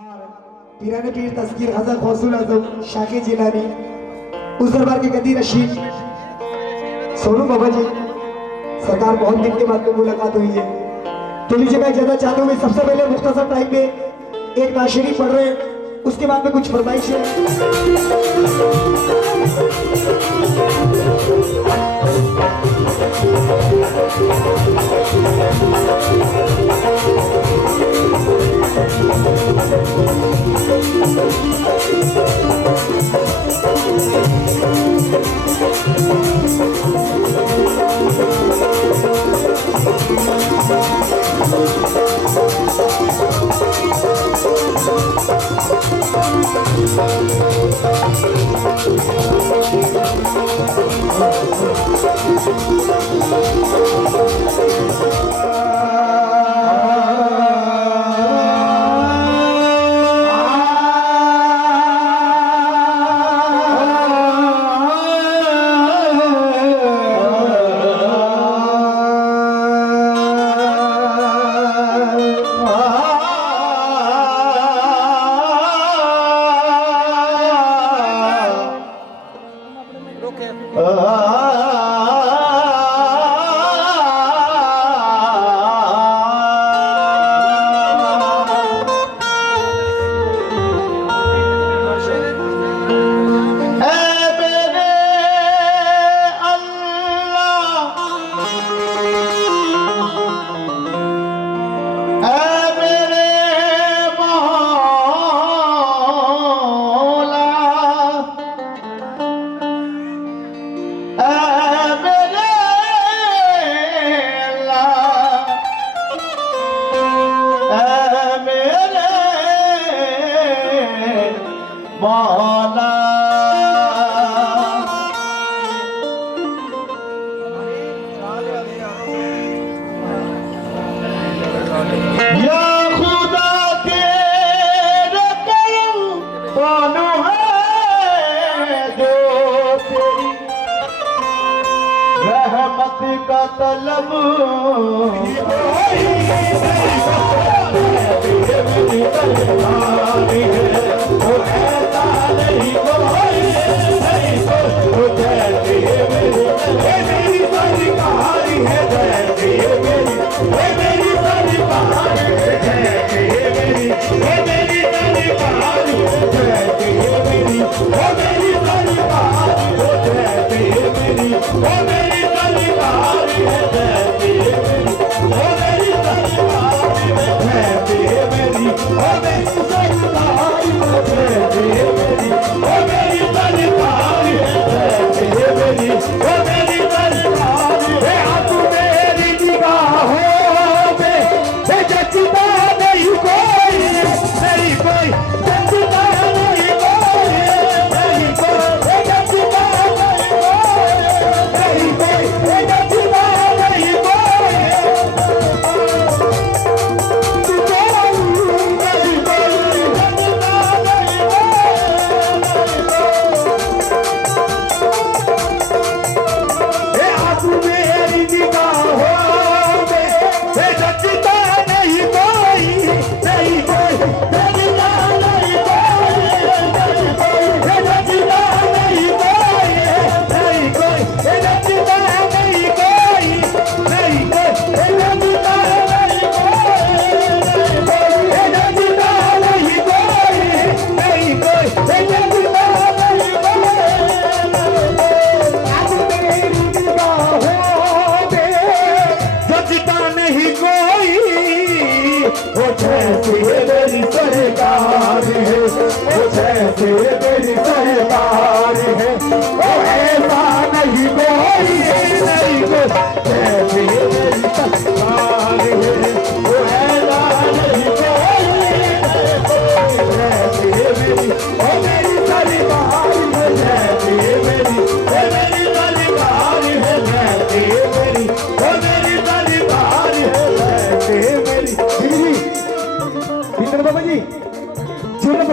पीराने पीर तस्कीर हज़रत गौसुल आज़म शाके जिलानी उस दरबार के गद्दी रशीद सोनू बाबा जी सरकार बहुत दिन के बाद में मुलाकात हुई है। तो लीजिए मैं ज्यादा चाहता हूँ सबसे पहले मुख्तसर टाइम में एक नाशिरी पढ़ रहे हैं, उसके बाद में कुछ फरमाइश है। का तलब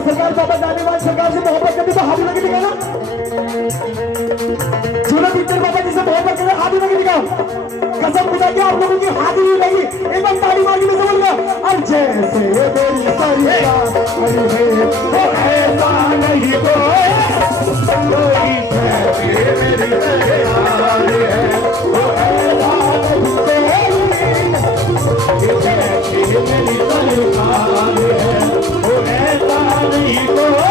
सरकार बाबा दानेवाल सरकार से मोहब्बत करते तो हाथ लगे दिखाना। सुनो पिक्चर बाबा जी से मोहब्बत करते हाथ लगे दिखाओ। कसम खुदा की आप लोगों की हाथ ही लगी एक बार ताली मार के बोल लो और जैसे मेरी सरकार है वो ऐसा नहीं कोई जैसे मेरी सरकार है वो ऐसा नहीं कोई जैसे मेरी सरकार है वो ऐसा नहीं कोई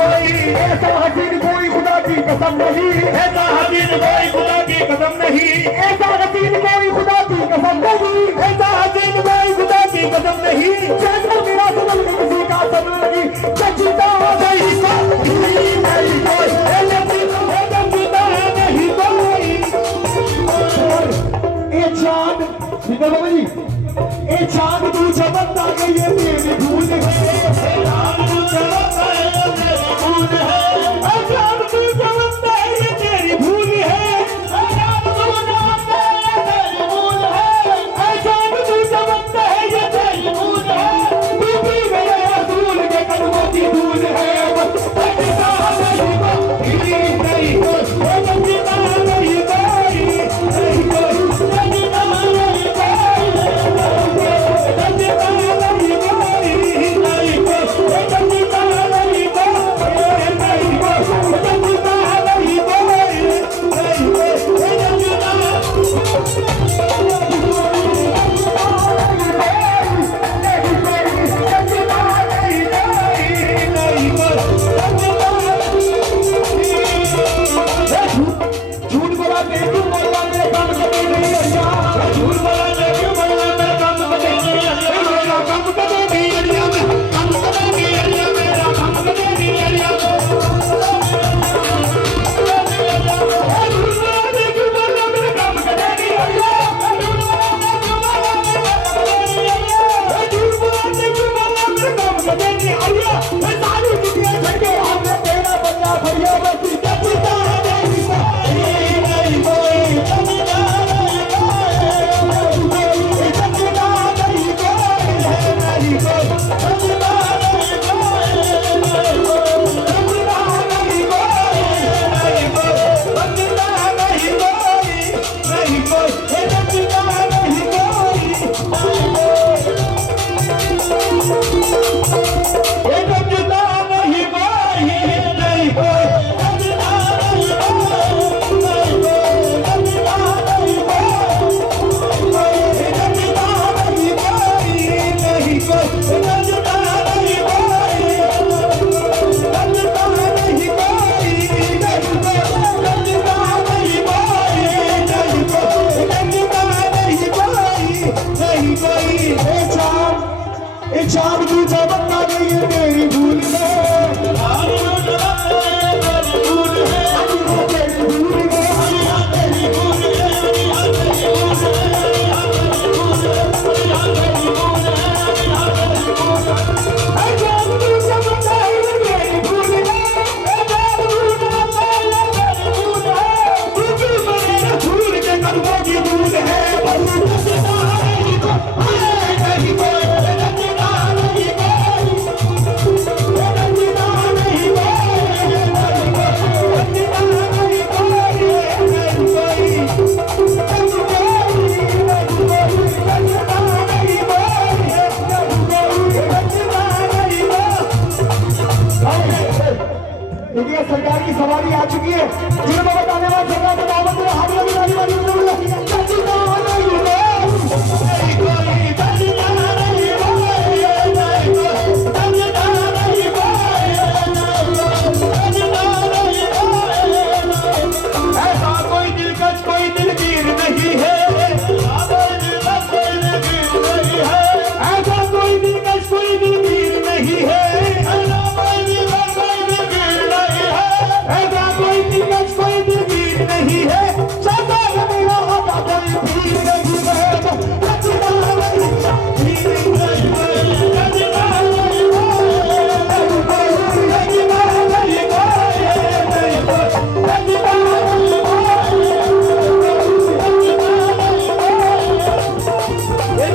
कसम नहीं ऐसा हसीन कोई खुदा की कसम नहीं ऐसा हसीन कोई खुदा की कसम नहीं ऐसा हसीन कोई खुदा की कसम नहीं जैसा मेरा समझ में किसी का समझ लगी जचीता नहीं कोई ए चांद सिंगर बाबा जी ए चांद तू चमकता गई है तेरी भूल है चांद तू चमकता है तेरी भूल है चांद तू चमकता है ये तेरी भूल है चांद तू चमकता है ये तेरी भूल है चांद तू चमकता है ये तेरी भूल है तू भी मेरे रसूल के कदमों की धूल है बस तकता नहीं नहीं कोई तकता नहीं कोई नहीं कोई तकता नहीं झूठ बोला क्यों बोला मेरे काम करने नहीं आया झूठ बोला क्यों बोला मेरे काम करने नहीं आया मेरा काम करने नहीं आया काम करने नहीं आया मेरा काम करने नहीं आया झूठ बोला क्यों बोला मेरे काम करने नहीं आया झूठ बोला क्यों बोला मेरे काम करने नहीं आया मैं सारी दुनिया छोड़ के हमने तेरा बंदा भैया बस जचता चांद तू चमकता गई है तेरी भूल में नहीं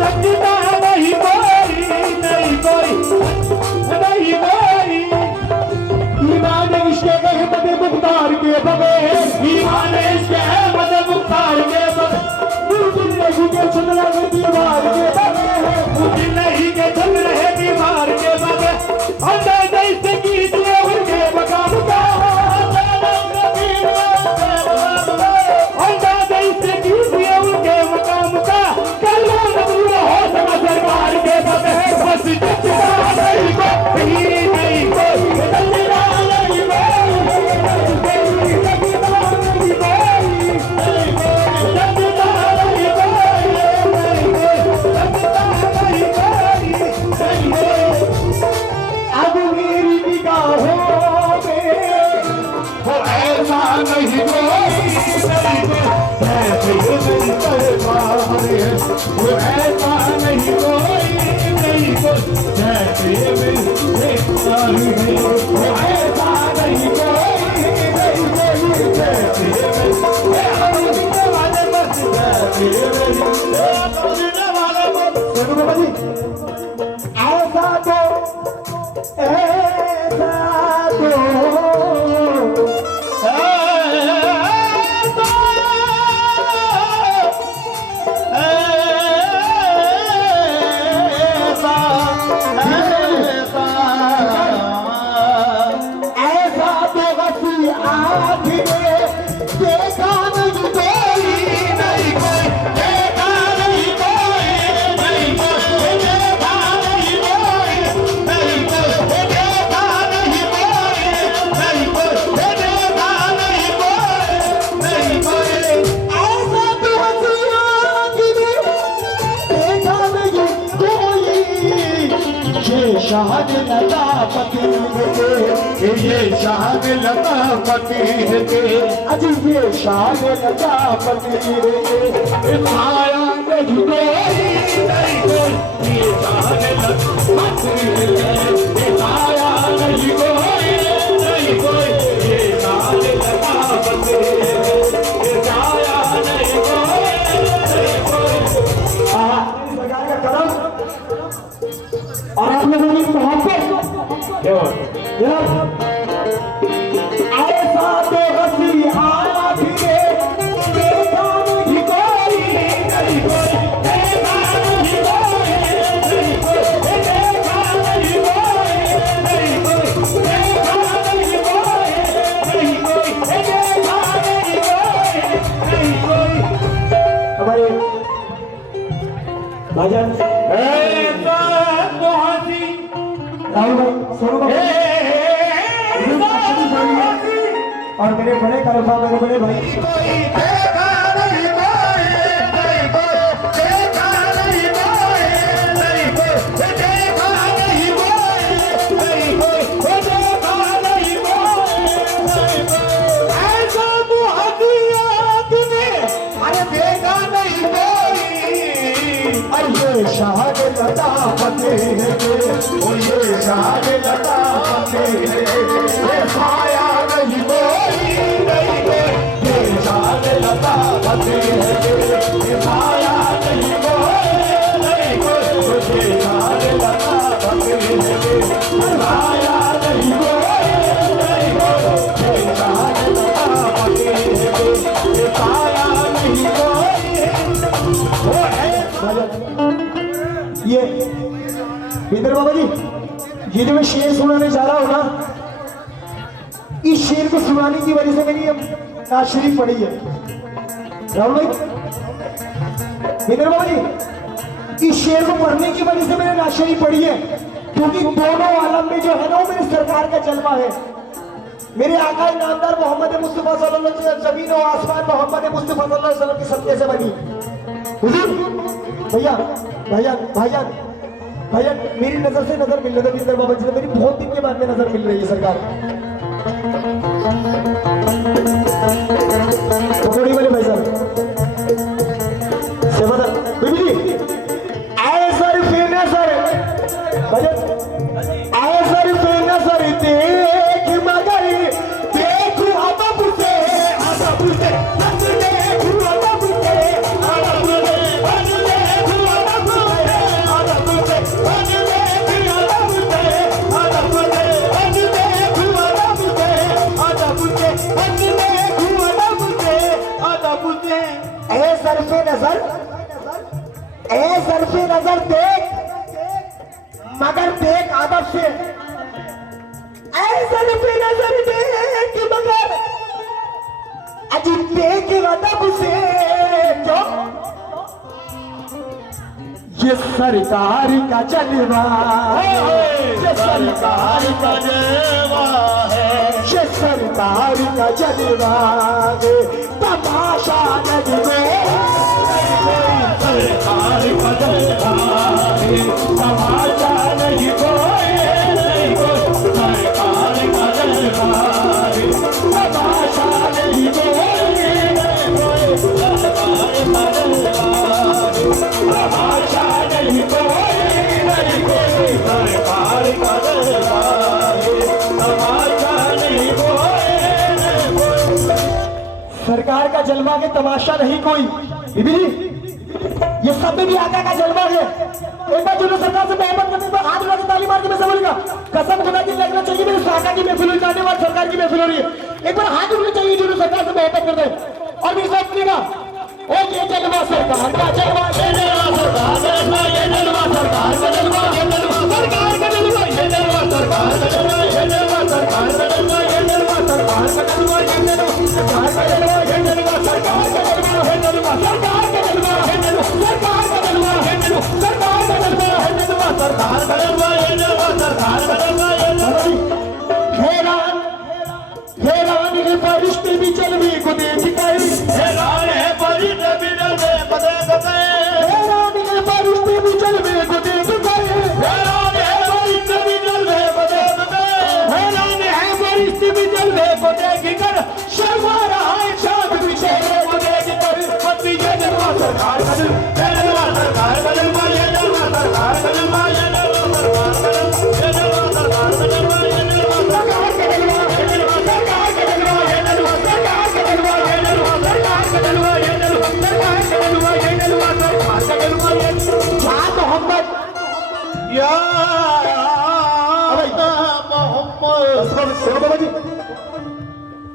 लगता नहीं कोई, नहीं कोई, नहीं कोई। ईमान इश्क़ अहमद मुख्तार के बगैर, ईमान इश्क़ अहमद मुख्तार के बगैर, मुमकिन नहीं के चल रहे दीवार के बगैर, मुमकिन नहीं के चल रहे दीवार के बगैर। अंदाज़ा इससे कीजिए उनके मकाम का, अंदाज़ा इससे कीजिए उनके मकाम का। कल्ला नबूर हो समा सरकार के बगैर, बस जितना नहीं कोई, नहीं कोई, जितना नहीं अब मेरी निगाहों में वो ऐसा नहीं कोई, नहीं कोई, ऐसे नहीं करता है, वो ऐसा नहीं कोई, नहीं कोई, जैसे मिलता है, वो ऐसा नहीं कोई, नहीं कोई, जैसे मिलने वाले बस जैसे मिलने वाले बस। देखो बाबा जी, ऐसा तो शाहद लता फकीर, ये शाहद लता फकीर, अजी ये शाहद लता फकीर, माया नहीं कोई, नहीं कोई, ये शाहद लता फकीर, माया नहीं कोई, नहीं कोई, ये शाहद लता फकीर, माया नहीं कोई, नहीं कोई। सरकार का कदम और आप लोगों की मोहब्बत ऐसा तो हंसी आखिरे देखा नहीं कोई, नहीं कोई, देखा नहीं कोई, नहीं कोई, देखा नहीं कोई, नहीं कोई, देखा नहीं कोई, नहीं कोई, देखा नहीं कोई, नहीं कोई। हमारे भाईजान राहुल भाई, सोनू भाई और मेरे बड़े कारोबा, मेरे बड़े भाई शाहद लता फतेह, और ये शाहद लता फतेह, ये माया नहीं कोई, नहीं कोई, ये शाहद लता फतेह, ये माया नहीं कोई, नहीं कोई, ये शाहद लता फतेह, ये माया नहीं कोई, नहीं कोई, ये शाहद लता फतेह, ये माया नहीं कोई। वो है ये विंदर बाबा जी, ये जो मैं शेर सुनाने जा रहा हूँ ना, इस शेर को सुनाने की वजह से मेरी नात शरीफ पड़ी है। राहुल भाई, विंदर बाबा जी, इस शेर को पढ़ने की वजह से मेरी नात शरीफ पड़ी है, क्योंकि दोनों आलम में जो है ना वो मेरी सरकार का जलवा है। मेरे आका नामदार मोहम्मद मुस्तफा सल्लल्लाहु अलैहि वसल्लम, जमीन और आसमान मोहम्मद मुस्तफा सल्लल्लाहु अलैहि वसल्लम की सत्य से बनी। भैया भाईजान भाईजान भाईजान, मेरी नजर से नजर मिल रही है विंदर बाबा जी से, मेरी बहुत दिन के बाद में नजर मिल रही है सरकार। पकौड़ी वाले भाई साहब सेवादार बीबी जी, आए सर फेना सर भजन, आए सर फेना सर देख मगर देखू अब से, अब से देखू अब से, अब से देखू अब से। मगर देख आदब से ऐसा नजर देख मगर अजीब देख अदब से क्यों ये सरकार का जलवा ये सरकार का जलवा है ये सरकार का जलवा है तमाशा नहीं सरकार का जलवा है तमाशा नहीं कोई सरकार का जलवा है तमाशा नहीं कोई सरकार का जलवा तमाशा नहीं कोई सरकार का जलवा तमाशा नहीं कोई सरकार का जलवा के तमाशा नहीं कोई बीबी ये सब में भी आका का जलवा है एक बार जुनून सरकार से मोहब्बत करने पर हाथ उठा के ताली मार के मैं समझ गया कसम खुदा की लगना चाहिए मेरे साका की महफिल हो जाने वाली सरकार की महफिल हो रही है एक बार हाथ उठने चाहिए जुनून सरकार से मोहब्बत कर दे और मेरे साथ सुनिएगा ओ ये जलवा सरकार का जलवा ये जलवा सरकार का जलवा ये जलवा सरकार का जलवा ये जलवा सरकार का जलवा ये जलवा सरकार का जलवा ये जलवा सरकार का जलवा ये जलवा सरकार का जलवा ये जलवा सरकार का जलवा ये जलवा सरकार का जलवा ये जलवा सरकार का जलवा ये जलवा सरकार का जलवा ये जलवा सरकार का जलवा ये जलवा सरकार का जलवा ये जलवा हैरान हैरान है फरिश्ते भी चलवी को देख कर हैरान है फरिश्ते भी चलवे को देख कर हैरान है फरिश्ते भी चलवे को देख कर हैरान है फरिश्ते भी चलवे को देख कर हैरान है फरिश्ते भी चलवे को देख कर शर्मा रहा है चाँद भी चेहरे को देख कर पति ये जलवा सरकार का जलवा सरकार का जलवा ये जलवा सरकार का जलवा ये जलवा सरकार का जलवा ये जलवा सरकार का जलवा ये जलवा सरकार का जलवा ये जलवा सरकार का जलवा ये जलवा सरकार का जलवा ये जलवा सरकार का जलवा ये जलवा सरकार का जलवा ये जलवा सरकार का जलवा ये जहाँ मोहम्मद या मोहम्मद बाबा जी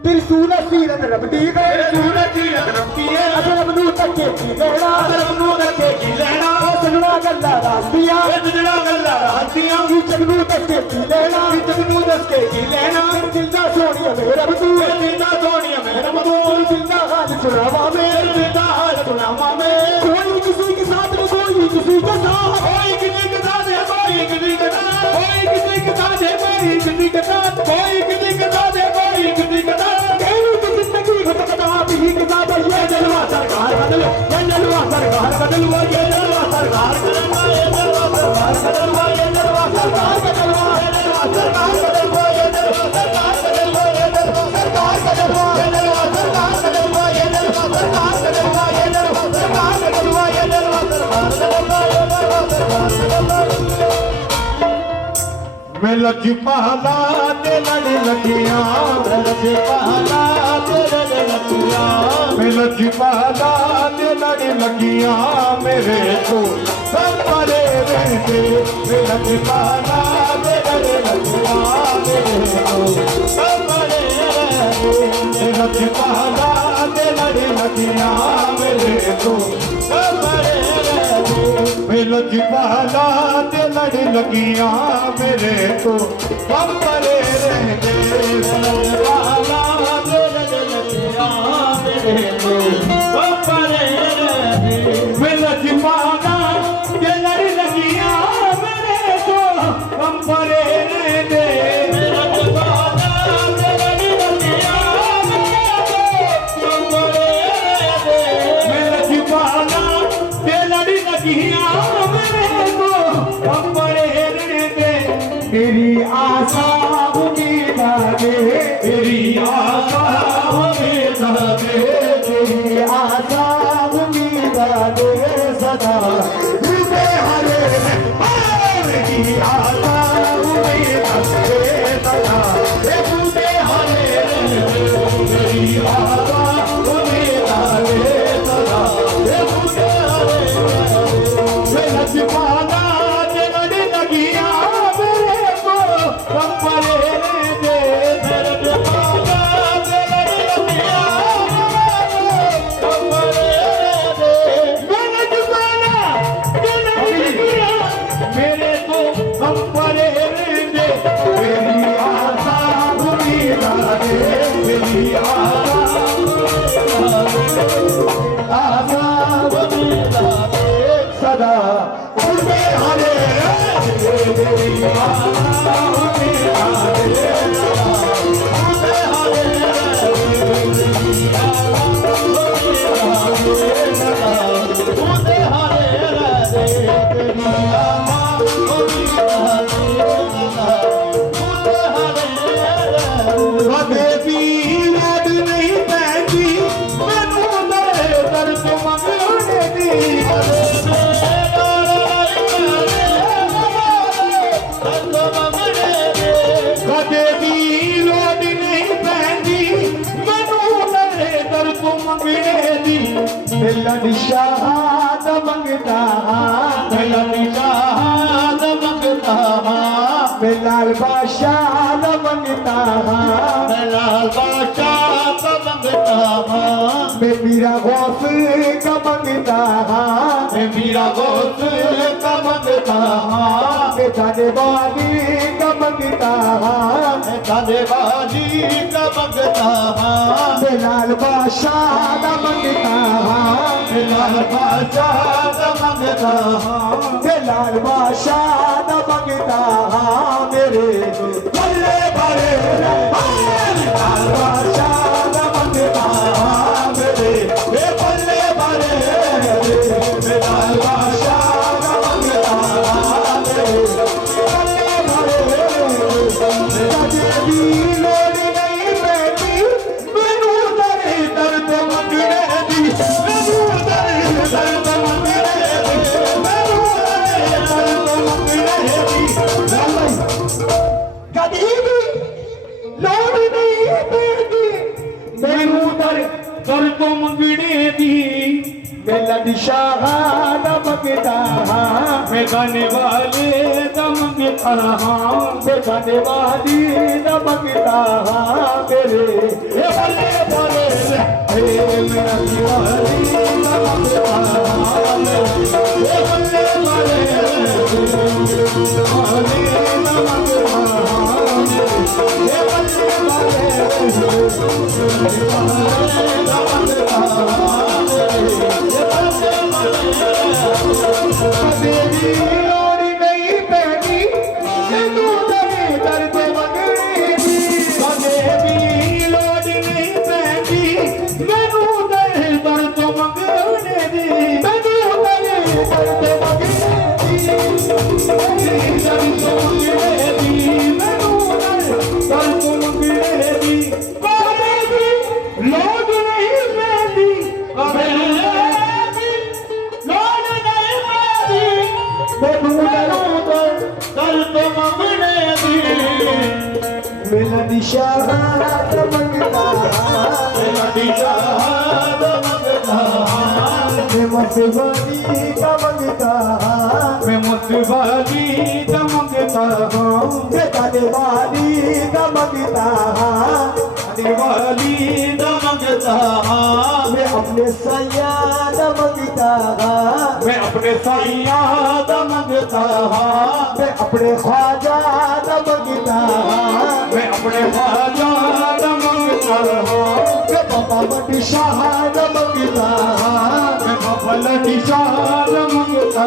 त्रिशूल सीरत रबड़ी गए सूरती रखी है अगर मनु तक की लेना अगर मनु रखे की लेना सजना गल्ला रास्तिया जगड़ा गल्ला रातियां जगनू तक की लेना जगनू दस के की लेना जिंदा सोनिया मेरा बतू जिंदा सोनिया मेरा मधु जिंदा हाल सुनावा में जिंदा हाल सुनामा में कोई किसी के साथ नहीं कोई किसी के साथ कोई किसी के साथ है कोई किसी के साथ कोई किसी के साथ है कोई किसी के साथ कोई किसी के साथ है कोई किसी के साथ तेरी तो जिंदगी को तकता भी के साथ ये जलवा सरकार बदल ये जलवा सरकार बदल ये जलवा सरकार बदल ये जलवा सरकार बदल ये जलवा सरकार बदल ये जलवा सरकार बदल ये जलवा सरकार बदल ये जलवा सरकार बदल ये जलवा सरकार बदल ये जलवा सरकार बदल ये जलवा सरकार बदल ये जलवा सरकार बदल मैं लज पहला ते लड़ लगियां मैं लज पहला ते लड़ लगियां मैं लज पहला ते लड़ लगियां मेरे को सब परे रहते मैं लज पहला ते लड़ लगियां मेरे को सब परे रहते मैं लज पहला ते लड़ लगियां मेरे को सब परे रहते मैं लज पहला ते लड़ लगियां मेरे को सब परे रहते मेरे को सब परे रहते मैं लज पहला ते लड़ लगियां मेरे को सब परे रहते मैं लज पहला ते लड़ लगियां मेरे को सब परे रहते मैं लज पहला ते लड़ लगियां मेरे को सब परे रहते तेरी आशा उम्मीद आगे तेरी आशा उम्मीद आगे तेरी आशा उम्मीद आगे सदा डूबे हरे तेरी आशा उम्मीद आगे सदा डूबे हरे तेरी आशा उम्मीद आगे सदा डूबे हरे मैं लज पाला ते लड़ लगियां मेरे को मिलन शहाद मंगता मिलन शहाद मंगता बिलाल बादशाह मंगता बिलाल बादशाह मंगता मैं मीरा गौस का मंगता मैं मीरा गौस का मंगता मैं धन्यवादी का मंगता मैं धन्यवादी का मंगता बिलाल बादशाह मंगता बिलाल बादशाह मंगता बिलाल बादशाह मंगता मेरे बल्ले बड़े बिलाल बादशाह मंगता मेरे बल्ले बड़े बिलाल बादशाह मंगता मेरे बल्ले बड़े लोड़ नहीं बैठी मैनू दरे दर्द मंगने दी मैनू दरे दर्द मंगने दी मैनू दरे दर्द मंगने दी कदी भी लोड़ नहीं बैठी मैनू दरे दर्द मंगने दी मिलन शहाद मंगता मैं गाने वाले मंगता मैं गाने वाली मंगता मेरे बल्ले बल्ले मेरा दीवानी मंगता बल्ले बल्ले देवी लोड़ नहीं पैनी मैनू दरे दर्द मंगने दी देवी लोड़ नहीं पैनी मैनू दरे दर्द मंगने दी मैनू दरे दर्द मंगने दी दर्द मंगने दी मैनू दरे दर्द मंगने दी लोड़ नहीं पैनी मिलन शहाद मंगता मिलन शहाद मंगता मैं मतवाली का मंगता मैं मतवाली का मंगता मैं धन्यवादी का मंगता धन्यवादी का मंगता मैं अपने सयाद मंगता मैं अपने सयाद मंगता मैं अपने ख्वाजा मंगता मैं अपने ख्वाजा मंगता मैं बाबा लटी शाह मंगता मैं बाबा लटी शाह मंगता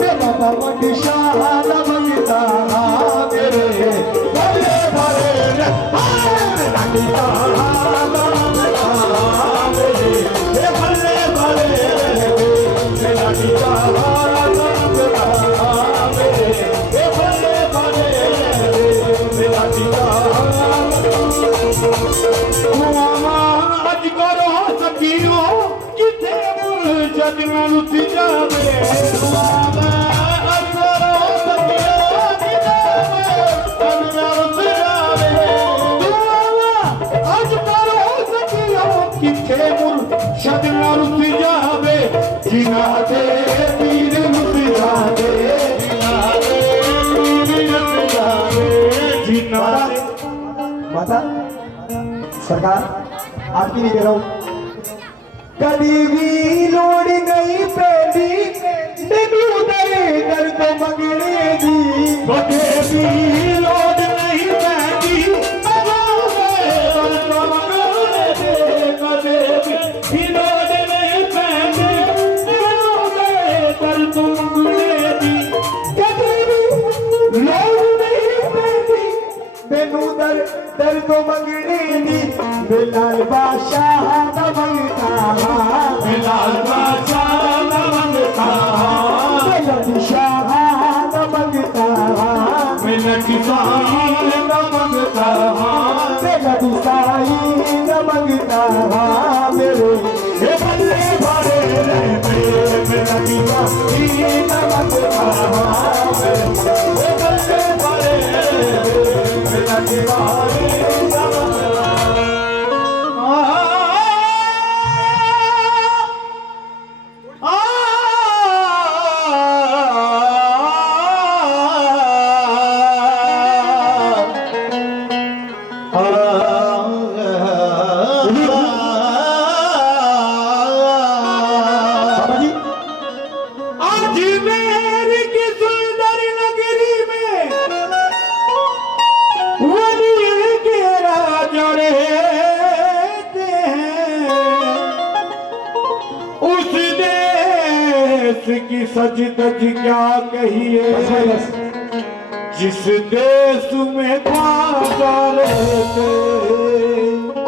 मैं बाबा लटी शाह मंगता मेरे बड़े बड़े लटी शाह मंगता मेरे बड़े बड़े लटी शाह मंगता मेरे बड़े बड़े अज करो सकियो किथे जद मैं रुत जावे अज करो सकियो किथे जद मैं रुत जावे अज करो सकियो किथे जद मैं रुत जावे जिना दे पीर रुत जावे जिना दे पीर रुत जावे जिना माता सरकार आपकी नहीं कह रहा हूं कभी भी लोड़ नहीं पैदी मैनू दरे दर्द मंगने दी कभी भी लोड़ नहीं पैदी दर्द मंगने दे कभी भी लोड़ नहीं पैदी मैनू दरे दर्द मंगने दी कभी भी मंगनी दी बिलाल बादशाह न मंगता बिलाल बादशाह न मंगता मिलत शाह न मंगता मिलत साई न मंगता मिलत साई न मंगता मेरे हे बल्ले भरे रे मिलत साई न मंगता हे बल्ले भरे मिलत साई न मंगता की सच धज क्या कहिए जिस देश में ख्वाजा रहते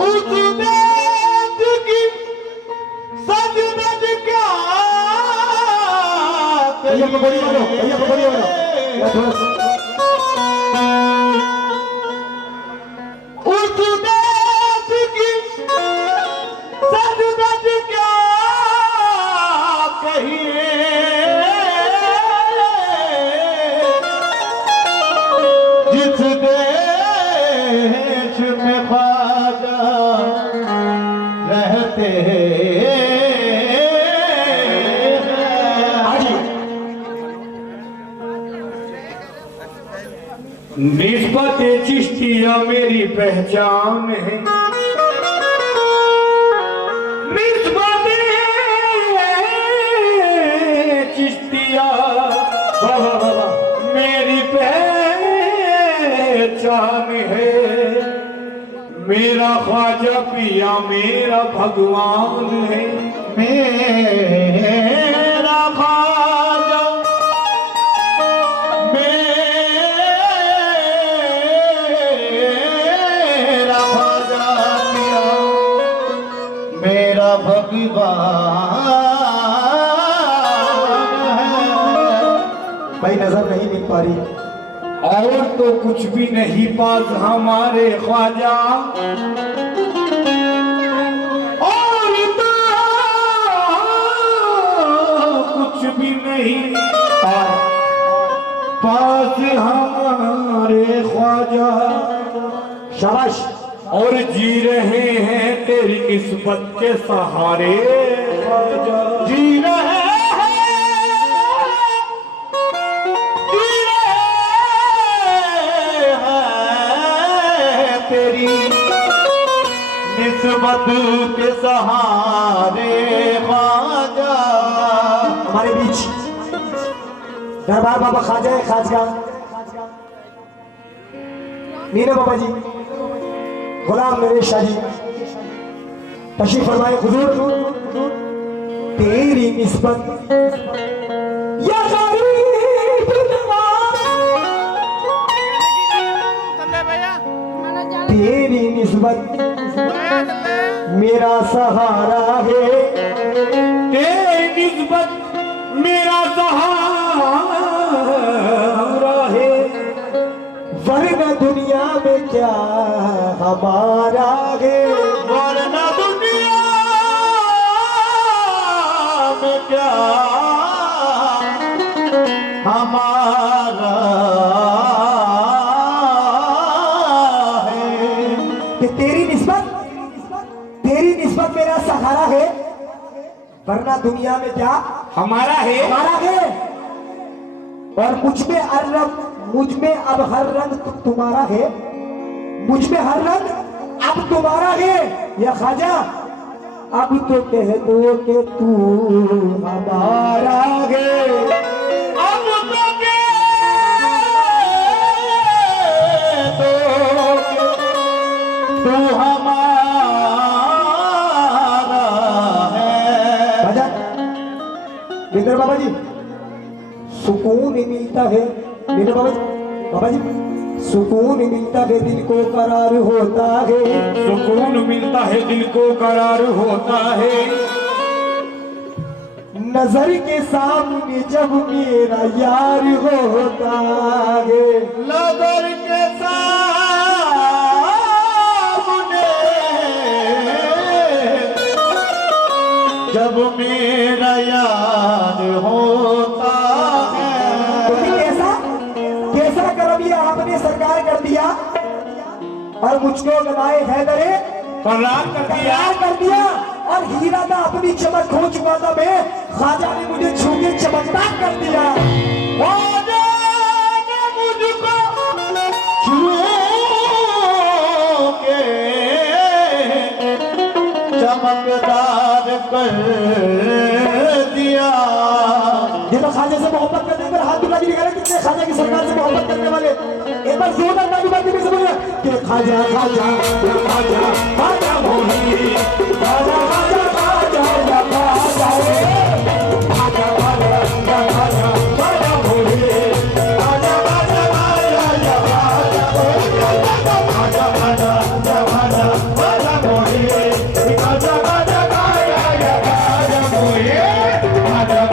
उस देश की सच धज क्या भैया पकड़िए वालों, भैया पकड़िए वालों। उस देश की सच धज क्या कहिए जिस देश में ख्वाजा रहते निस्बत चिश्तिया मेरी पहचान है निस्बत चिश्तिया मेरी पहचान है मेरा ख्वाजा पिया मेरा भगवान है मेरा ख्वाजा मेरा ख्वाजा पिया मेरा भगवान भाई नजर नहीं मिल पा रही और तो कुछ भी नहीं पास हमारे ख्वाजा और तो कुछ भी नहीं पास हमारे ख्वाजा शाबाश और जी रहे हैं तेरी निस्बत के सहारे ख्वाजा जी रहे तेरी निस्बत के सहारे ख्वाजा हमारे बीच दरबार बाबा ख्वाजा खाजगा मीना बाबा जी गुलाम मेरे शाही तशरीफ फरमाए हुजूर तेरी निस्बत या गरीब तेरी निस्बत मेरा सहारा है तेरी निस्बत मेरा सहारा है वरना दुनिया में क्या हमारा है वरना दुनिया में क्या हमारा है कि तेरी निस्बत मेरा सहारा है वरना दुनिया में क्या हमारा है हमारा है और मुझ में अब हर रंग तुम्हारा है मुझ में हर रंग अब तुम्हारा है या ख्वाजा अब तो कह दो कि तू हमारा है अब तो कह दो तू हमारा है भजन विंदर बाबा जी सुकून मिलता है मेरे बाबा जी सुकून मिलता है दिल को करार होता है, सुकून मिलता है दिल को करार होता है। नजर के सामने जब मेरा यार होता है, नजर के सामने जब मेरा यार होता है। तो कैसा कैसा करम ये आपने सरकार कर दिया और मुझको गदाए हैदरे फरार कर दिया। कर दिया और हीरा का अपनी चमक खो चुका था मैं, ख्वाजा ने मुझे छू के चमकदार कर दिया। ख्वाजा ने मुझको छू के चमकदार कर दिया। ये तो ख्वाजा से मोहब्बत करने पर हाथ उठा के दिखा रहे कितने ख्वाजा की सरकार से मोहब्बत करने वाले। एक बार जोरदार ताली बाजी में से बोलिए कि ख्वाजा ख्वाजा ख्वाजा ख्वाजा भोली, ख्वाजा ख्वाजा ख्वाजा या ख्वाजा रे, ख्वाजा ख्वाजा या ख्वाजा ख्वाजा भोली, ख्वाजा ख्वाजा ख्वाजा या ख्वाजा भोली, ख्वाजा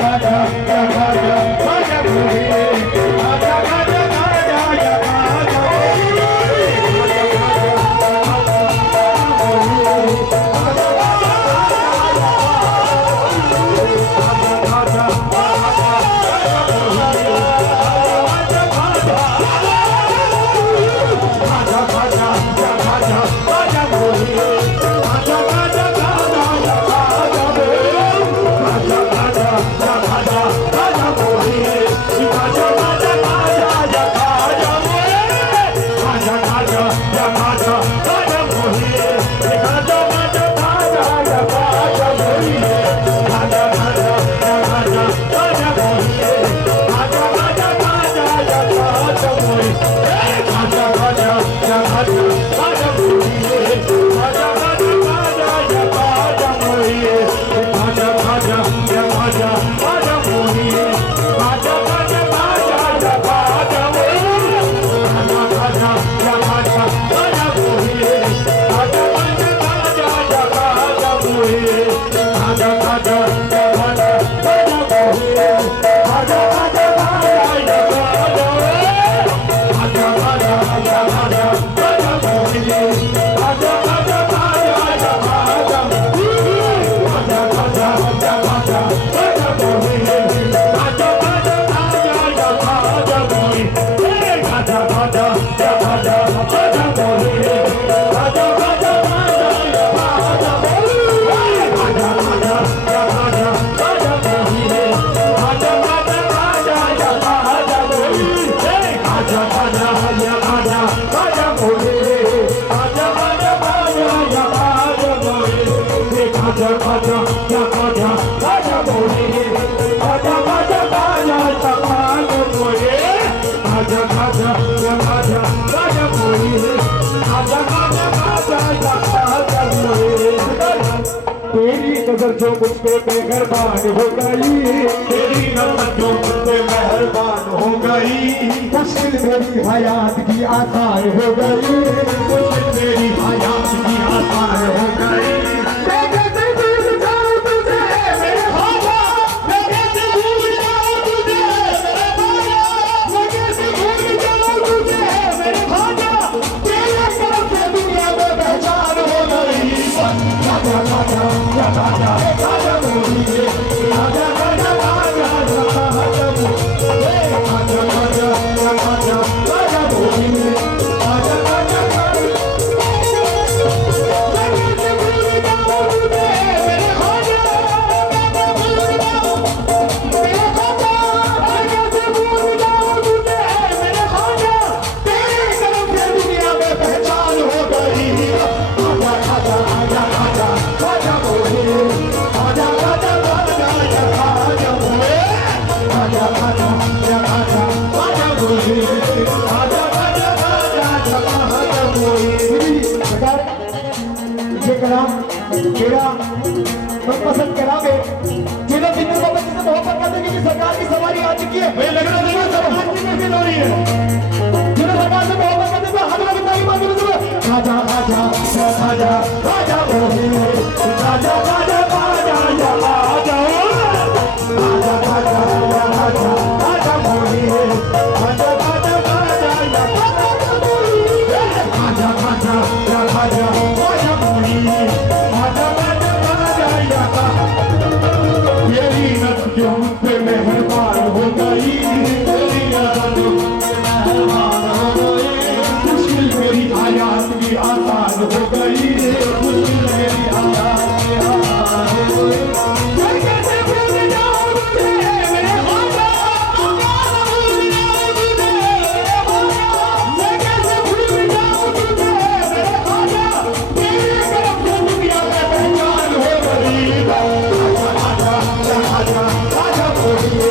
ख्वाजा या ख्वाजा ख्वाजा भोली, ख्वाजा ख्वाजा ख्वाजा या ख्वाजा भोली, ख्वाजा ख्वाजा या ख्वाजा ख्वाजा भोली, ख्वाजा ख्वाजा तेरी नजर जो मुझ पे मेहरबान हो गई, तेरी नजर जो मुझ पे मेहरबान हो गई, मुश्किल मेरी हयात की आसान हो गई, मुश्किल मेरी हयात की आसान हो गई। मैं कैसे भूल जाऊं तुझे मेरे ख्वाजा, मैं कैसे भूल जाऊं तुझे मेरे ख्वाजा, मैं कैसे भूल जाऊं तुझे मेरे ख्वाजा, तेरे करम से दुनिया में पहचान हो गई। ख्वाजा ख्वाजा या ख्वाजा ख्वाजा बोलिए, ख्वाजा ख्वाजा ख्वाजा या ख्वाजा बोलिए, ख्वाजा ख्वाजा या ख्वाजा ख्वाजा बोलिए, ख्वाजा ख्वाजा मेरा मनपसंद कलाम है। जिन्हें जिन्हें बाबा जी से मोहब्बत करने की सरकार की सवारी आ चुकी है, मुझे लग रहा है सरकार से मोहब्बत राजा राजा राजा राजा मोहे राजा राजा राजा राजा राजा राजा राजा राजा मोहे राजा राजा राजा राजा राजा राजा राजा मोहे राजा राजा राजा तेरी नज़र उन पे मेहरबान हो गई तेरी नज़र मेहरबान हो गई मुश्किल मेरी आयात भी आसान हो गई मुश्किल मेरी आयात भी आसान हो गई मैं कैसे भूल जाऊं तुझे मेरे ख्वाजा मैं कैसे भूल जाऊं तुझे मेरे ख्वाजा तेरे करम से दुनिया में पहचान हो गई राजा राजा राजा बोलिए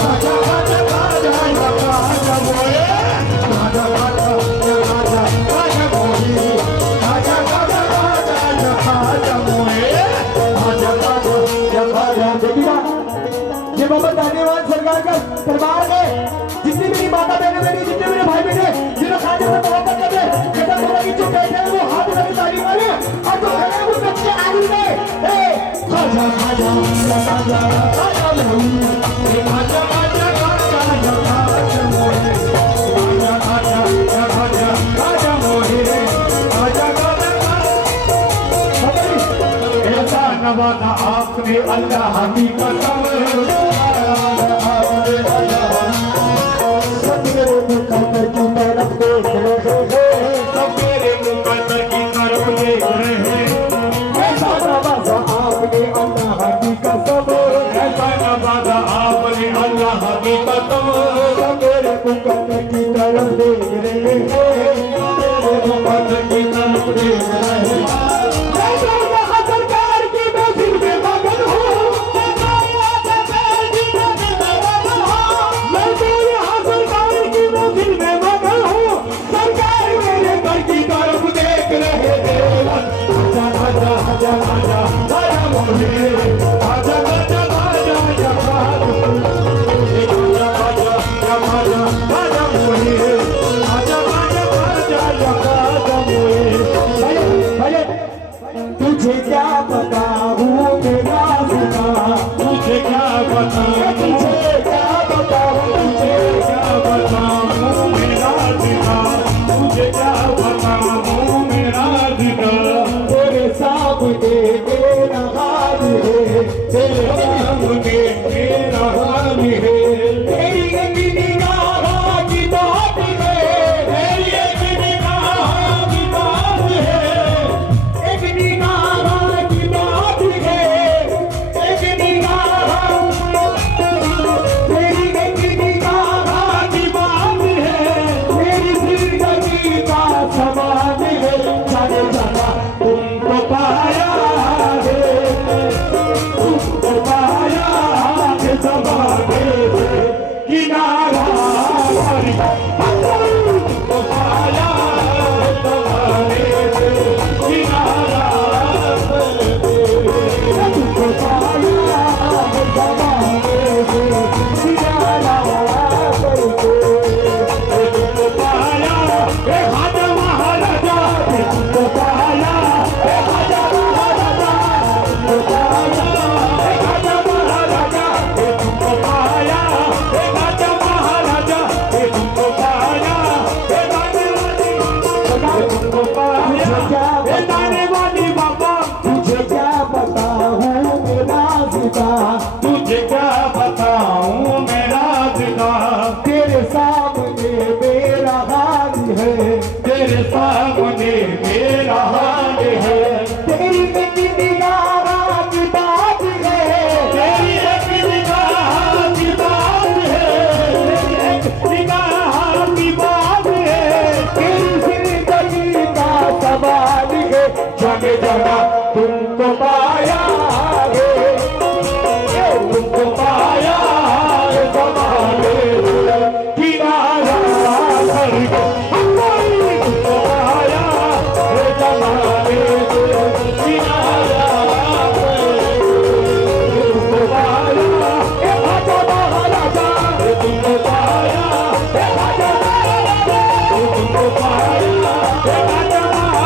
राजा राजा राजा राजा बोले राजा राजा राजा राजा बोलिए राजा राजा राजा राजा बोले राजा राजा राजा देखिएगा ये मोहम्मद धन्यवाद सरकार का दरबार में जितनी मेरी माता बहने मेरी जितने मेरे भाई बहने जिन्होंने खाने से मोहब्बत करते कहता बोला कि जो बैठे हैं वो हाथ में ताली मारे और जो खड़े हैं वो बच्चे आगे में राजा राजा राजा राजा बोलिए राजा राजा राजा राजा बोले राजा राजा राजा राजा बोले राजा राजा ऐसा नवाजा आपने अल्लाह की कसम मेरे मुकद्दर की तरफ देख रहे हैं सब मेरे मुकद्दर की तरफ देख रहे हैं ऐसा नवाजा आपने अल्लाह की कसम ऐसा नवाजा आपने अल्लाह की कसम सब मेरे मुकद्दर की तरफ देख रहे हैं मेरे मुकद्दर की तरफ देख रहे हैं सरकार की महफिल में मगन हूँ मैं तो यहाँ सरकार की महफिल में मगन हूँ सरकार मेरे घर की तरफ देख रहे हैं राजा राजा राजा राजा राजा बोले राजा राजा राजा राजा राजा राजा राजा बोले राजा राजा राजा राजा बोले भले तुझे क्या बताऊँ मेरा खुदा तुझे क्या बताऊं तुझे क्या बताऊँ तुझे क्या बताऊं मेरा दिला तुझे क्या बताऊं मेरा दिला तेरे सामने मेरा हाल है तेरे सामने मेरा हाल है तेरी एक निगाह की बात है तेरी एक निगाह की बात है एक निगाह की बात है एक निगाह तेरी एक निगाह की बात है मेरी जिंदगी का सवाल है जाने जाना तुमको पाया है तुमको पाया है ज़माने से किनारा तुमको पाया है ज़माने से किनारा तुमको पाया है जमाने से सियारा करके तुमको पाया हे खाजा महाराजा तुमको पाया हे खाजा महाराजा तुमको पाया हे खाजा महाराजा तुमको पाया हे खाजा महाराजा तुमको पाया हे दाने वाली तुमको पाया हे दाने वाली बाबा तुझे क्या बताऊँ मेरा खुदा तुझे क्या बताऊं मेरा दिला तेरे सामने मेरा हाल है तेरे सामने मेरा हाल है तेरी एक निगाह की बात है तेरी एक निगाह की बात है तेरी एक निगाह की बात है तेरी जिंदगी का सवाल है जगे जगा तुमको पाया है तुमको पाया है ज़माने से किनारा करके तुमको पाया है ज़माने से किनारा तुमको पाया हे खाजा महाराजा तुमको पाया हे खाजा महाराजा तुमको पाया हे खाजा महाराजा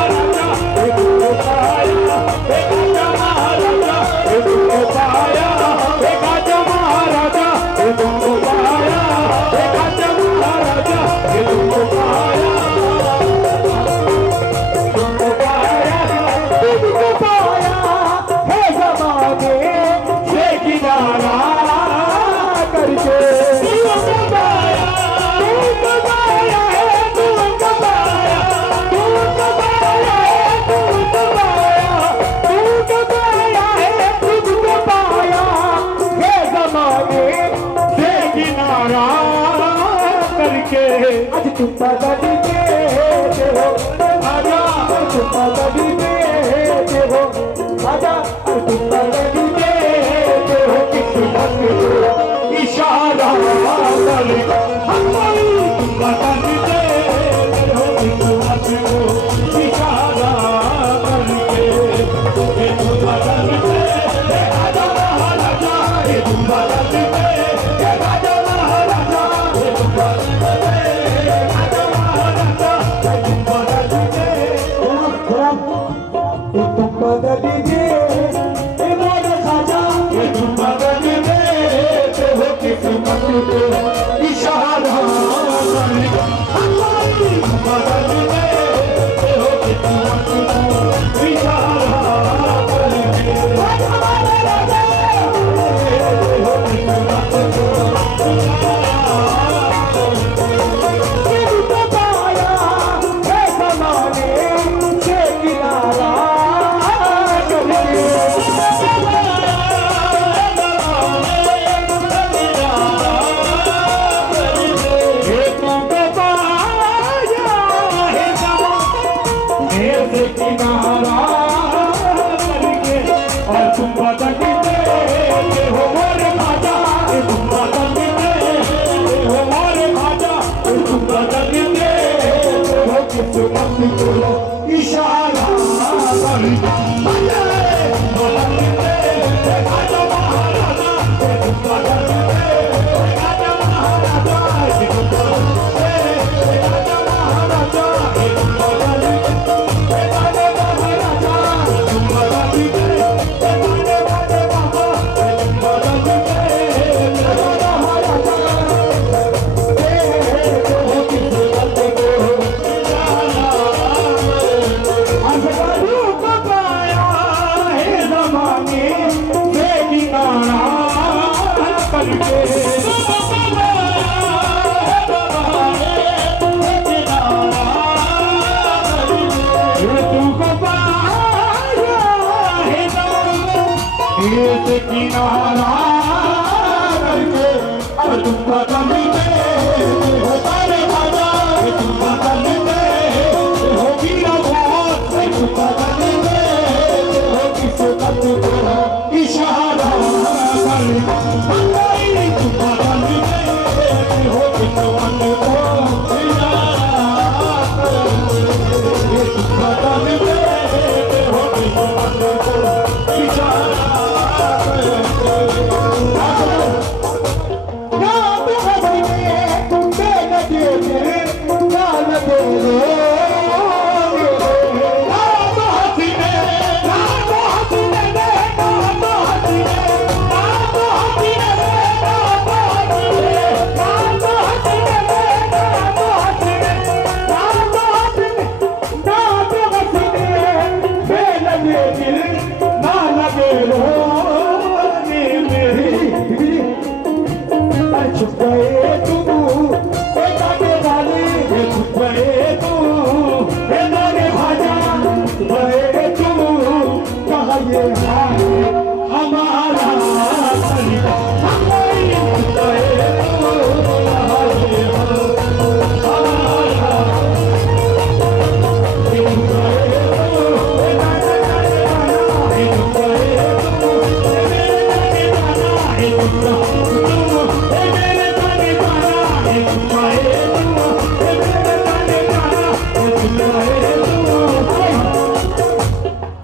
करके आज तुम बदल देते हो आजा तुम बदल देते हो राजा तुम बदल देते हो किस्मत को इशारा करके हमारी बदल दे हो किस्मत को इशारा करके ये तुम बदल दे राजा महाराजा ये तुम बदल दे राजा महाराजा ये तुम बदल दे राजा महाराजा ये तुम बदल दे तुम बदल दे मोरे खाजा ये तुम बदल दे हो किस्मत को इशारा करके हमारी बदल दे हो किस्मत को इशारा करके राजा महाराजा हो किस्मत को पाया है जमाने से किनारा तुम बदल दे हो मोरे खाजा तुम बदल दे हो मोरे खाजा तुम बदल दे हो किस्मत को इशारा करके बदल दे राजा महाराजा तुम बदल दे राजा महाराजा तुम बदल दे राजा महाराजा तुम बदल दे राजा महाराजा तुम बदल दे किनारा करके अब तुम बदल दे हो तारे खाजा तुम बदल दे हो वीरा भोज तुम बदल दे हो किस्मत को इशारा करके हमारी तुम बदल दे हो किस्मत को इशारा करके तुम बदल दे हो किस्मत को इशारा छुप गए तुम दाने वाले छुप गए तुम दाने भाजा गए तुम कहा ये हाल हमारा सलिका हमारी छुप गए तुम कहा ये हाल हमारा छुप गए तुम छुप गए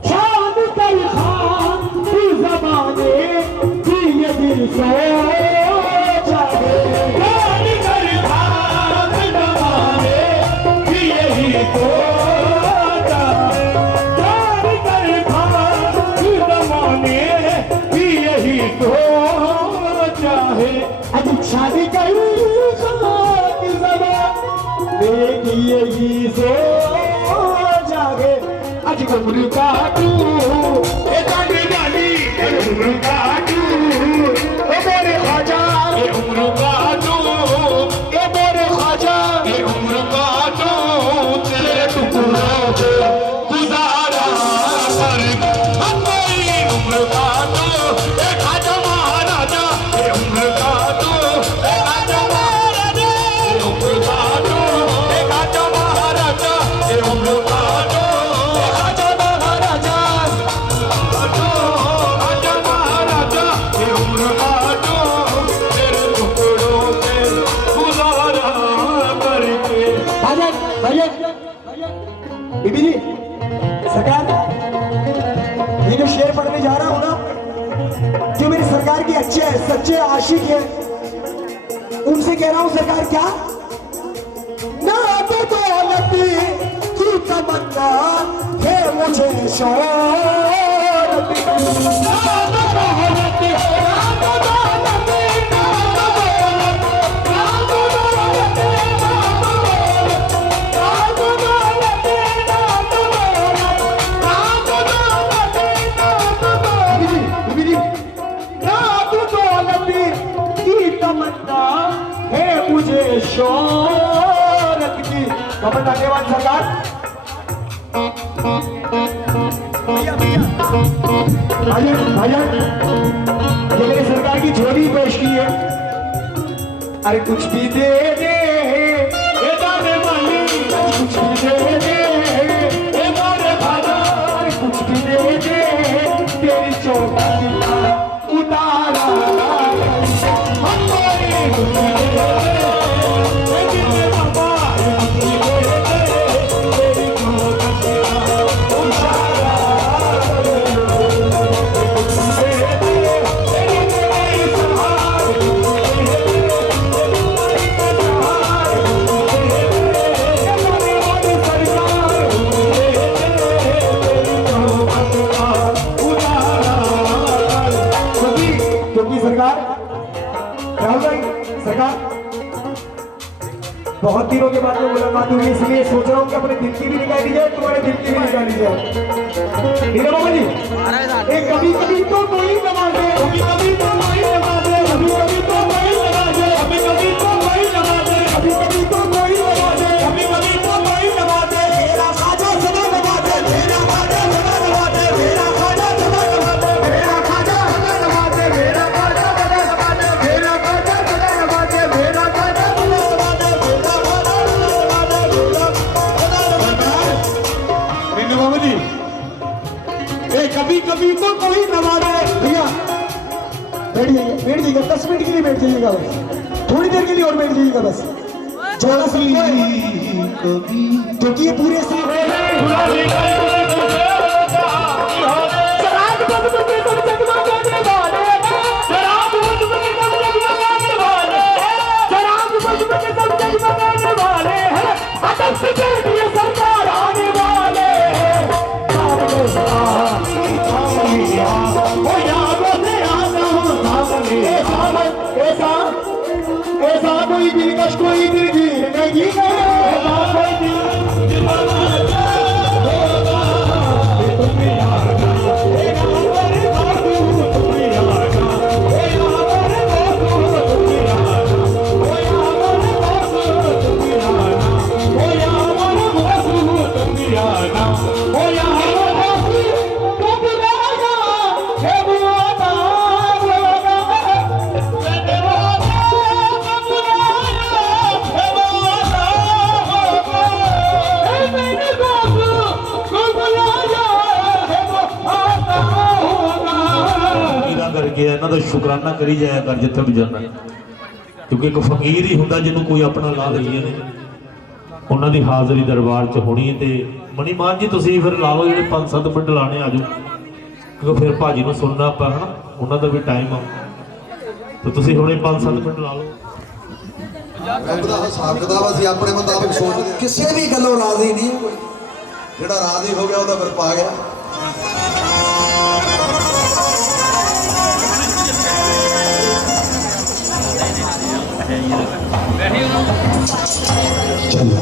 शान कल खान तू जमाने की ये दिल सो जाए शान कल खान जमाने की यही तो जाए शान कल खान जमाने की यही तो चाहे आज शादी करूं की जमाने की यही सो जागे आज उम्र काटू ए दादी दादी ए उम्र काटू ओ मेरे ख्वाजा ए उम्र काटू ए मेरे ख्वाजा ए उम्र काटू तेरे टुकड़ों को गुजारा कर हमारी उम्र काटू ए खाजा महाराजा ए उम्र काटू ए खाजा महाराजा ए उम्र भैया बीबी जी सरकार, ये जो शेर पढ़ने जा रहा हूं ना, जो मेरी सरकार के अच्छे सच्चे आशिक है उनसे कह रहा हूं सरकार, क्या ना तो दौलत की तमन्ना है मुझे शौहरत शौहरत की कमल धन्यवाद सरकार। भैया ये मेरी सरकार की झोली पेश की है। अरे कुछ भी दे दे कुछ भी दे दे कुछ भी दे दे तेरी चौकी उतारा सरकार। बहुत दिनों के बाद में मुलाकात हुई, इसलिए सोच रहा हूँ कि अपने दिल की भी निकाली जाए, तुम्हारे दिल की भी निकाली जाए। हीरा बाबा जी, एक कभी कभी तो कोई नवाजे, कभी कभी तो कोई नवाजे, कभी कभी तो कोई नवाजे, कभी कभी तो कोई नवाजे, कभी कभी तो कोई नवाजे, कभी कभी तो कोई नवाजे, मेरा खाजा सदा नवाजे, मेरा खाजा सदा नवाजे, मेरा खाजा सदा नवाजे, मेरा खाजा सदा नवाजे, मेरा खाजा सदा नवाजे, मेरा खाजा सदा नवाजे, मेरा खाजा सदा नवाजे, मेरा खाजा बाबू जी, कभी कभी तो कोई नवाजे। भैया बैठ जाइएगा 10 मिनट के लिए बैठ जाइएगा, बस थोड़ी देर के लिए और बैठ जाइएगा बस, ज्यादा क्योंकि ये पूरे सरकार आने वाले ऐसा कोई दिलकश कोई दिलगीर नहीं करके इन्हों का शुकराना करी जाया कर जिथे भी जाना, क्योंकि एक फकीर ही होंगे जिन्होंने कोई अपना ला लईए ने, उन्होंने हाजरी दरबार च होनी है। मनी मान जी तुम फिर ला लो, जो 5-7 मिनट लाने आ जाओ, क्योंकि फिर भाजी को सुनना आप है ना, उन्होंने भी टाइम आ, तो तुम हम 5-7 मिनट ला लो। अपने मुताबिक सोच किसी भी गलों राजी नहीं, जो राजी हो गया वह फिर पा गया। चलो